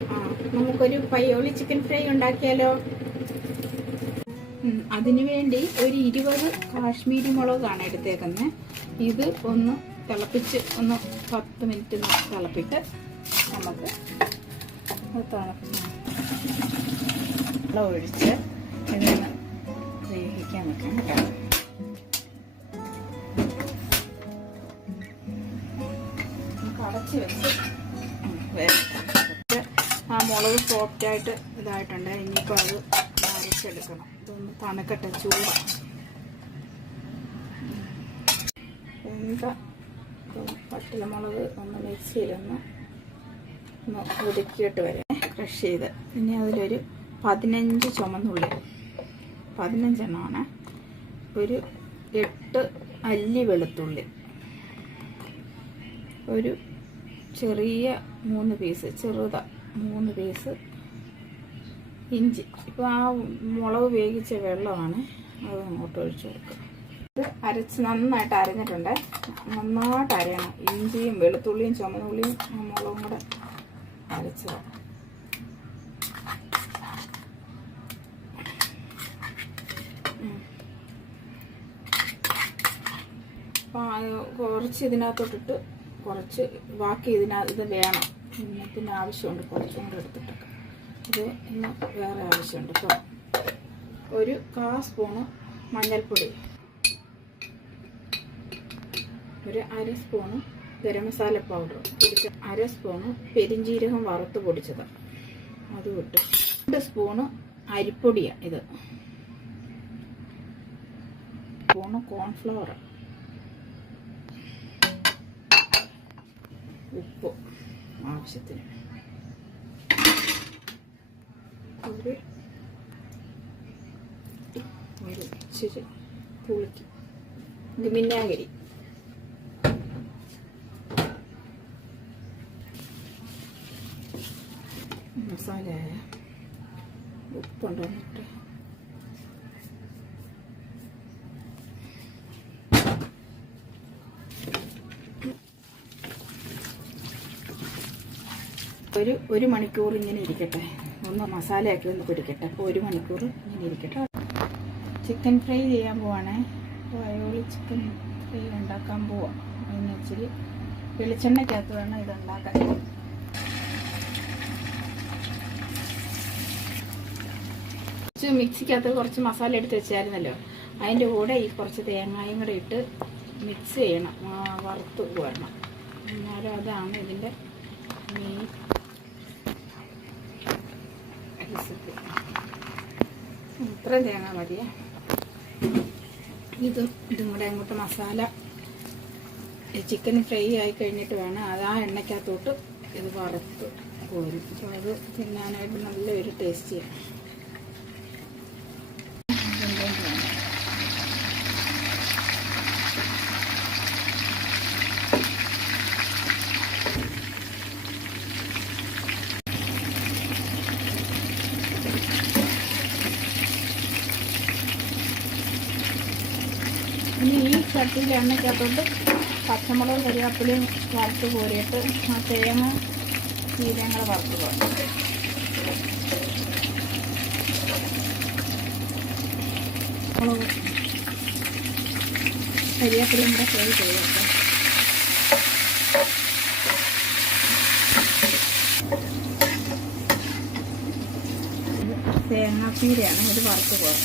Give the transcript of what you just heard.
നമുക്കൊരു Payyoli chicken fry ഉണ്ടാക്കിയാലോ? അതിനുവേണ്ടി ഒരു 20 കാശ്മീരി മുളകാണ് എടുത്തേക്കുന്നത്. ഇത് ഒന്ന് തിളപ്പിച്ച് 10 മിനിറ്റ് തിളപ്പിട്ട് നമുക്ക് വെള്ളം ഒഴിച്ച് ഇതൊന്ന് വേവിക്കാൻ വെക്കണം കേട്ടോ. അടച്ച് വെച്ച് ആ മുളക് സോഫ്റ്റായിട്ട് ഇതായിട്ടുണ്ട്. ഇനിയിപ്പോൾ അത് അരച്ചെടുക്കണം. ഇതൊന്ന് തണുക്കട്ടെ, ചൂടാണ്. പട്ടിലമുളക് ഒന്ന് മിക്സിയിലൊന്ന് ഒതുക്കിയിട്ട് വരെ ക്രഷ് ചെയ്ത്, പിന്നെ അതിലൊരു 15 ചുമന്നുള്ളി, 15 എണ്ണമാണ്. ഒരു 8 അല്ലി വെളുത്തുള്ളി, ഒരു ചെറിയ 3 പീസ് ചെറുതാ 3 പീസ് ഇഞ്ചി. ഇപ്പോൾ ആ മുളക് വേവിച്ച വെള്ളമാണ്, അത് അങ്ങോട്ട് ഒഴിച്ചു കൊടുക്കുക. ഇത് അരച്ച് നന്നായിട്ട് അരഞ്ഞിട്ടുണ്ട്. നന്നായിട്ട് അരയണം. ഇഞ്ചിയും വെളുത്തുള്ളിയും ചുമന്നുള്ളിയും മുളകും കൂടെ അരച്ചതാണ്. കുറച്ച് ഇതിനകത്തോട്ടിട്ട് കുറച്ച് ബാക്കി ഇത് വേണം. പിന്നെ ആവശ്യമുണ്ട് കുറച്ചും കൂടെ എടുത്തിട്ടൊക്കെ. ഇത് ഇന്ന് വേറെ ആവശ്യമുണ്ട്. ഇപ്പോൾ ഒരു 1/4 സ്പൂണ് മഞ്ഞൾപ്പൊടി, ഒരു 1/2 സ്പൂണ് ഗരം മസാല പൗഡർ പൊടിച്ച, 1/2 സ്പൂണ് പെരിഞ്ജീരകം വറുത്ത് പൊടിച്ചത്, അത് ഇട്ട് 2 സ്പൂണ് അരിപ്പൊടിയാണ്. ഇത് സ്പൂണ് കോൺഫ്ലവർ, ഉപ്പ് ആവശ്യത്തിന്, ഒരു ഇച്ചിരി പുളിക്ക് വിനാഗിരി, മസാല ഉപ്പുണ്ടോന്നിട്ട് ഒരു മണിക്കൂർ ഇങ്ങനെ ഇരിക്കട്ടെ. ഒന്ന് മസാലയാക്കി ഒന്ന് പിടിക്കട്ടെ. അപ്പോൾ 1 മണിക്കൂർ ഇങ്ങനെ ഇരിക്കട്ടെ. ചിക്കൻ ഫ്രൈ ചെയ്യാൻ പോവാണേ. പയോളി ചിക്കൻ ഫ്രൈ ഉണ്ടാക്കാൻ പോവാം. അതിന് ഇച്ചിരി വെളിച്ചെണ്ണയ്ക്കകത്ത് വേണം ഇതുണ്ടാക്കാൻ. മിക്സിക്കകത്ത് കുറച്ച് മസാല എടുത്ത് വെച്ചായിരുന്നല്ലോ, അതിൻ്റെ കൂടെ ഈ കുറച്ച് തേങ്ങായും കൂടെ ഇട്ട് മിക്സ് ചെയ്യണം, വറുത്ത് വരണം. അന്നേരം അതാണ് ഇതിൻ്റെ മെയിൻ റെസിപ്പി. ഇത്രയും തേങ്ങ മതിയേ. ഇതും കൂടെ അങ്ങോട്ട് മസാല ചിക്കൻ ഫ്രൈ ആയി കഴിഞ്ഞിട്ട് വേണം അത് ആ എണ്ണയ്ക്കകത്തോട്ട് ഇത് വറുത്ത് പോരും. അപ്പോൾ അത് തിന്നാനായിട്ട് നല്ലൊരു ടേസ്റ്റ് ചെയ്യാം. ഇനി ഈ ചട്ടിയിൽ എണ്ണയ്ക്കകത്തോട്ട് പച്ചമുളക് കരിവേപ്പിലയും വറുത്ത് കോരിയിട്ട് ആ തേങ്ങ ജീരകങ്ങൾ വറുത്ത് പോകാം. മുളക് കരിവേപ്പിലയും കൂടെ ഫ്രൈ ചെയ്തിട്ട് തേങ്ങാപ്പീരയാണ് ഇത് വറുത്ത് പോകാം.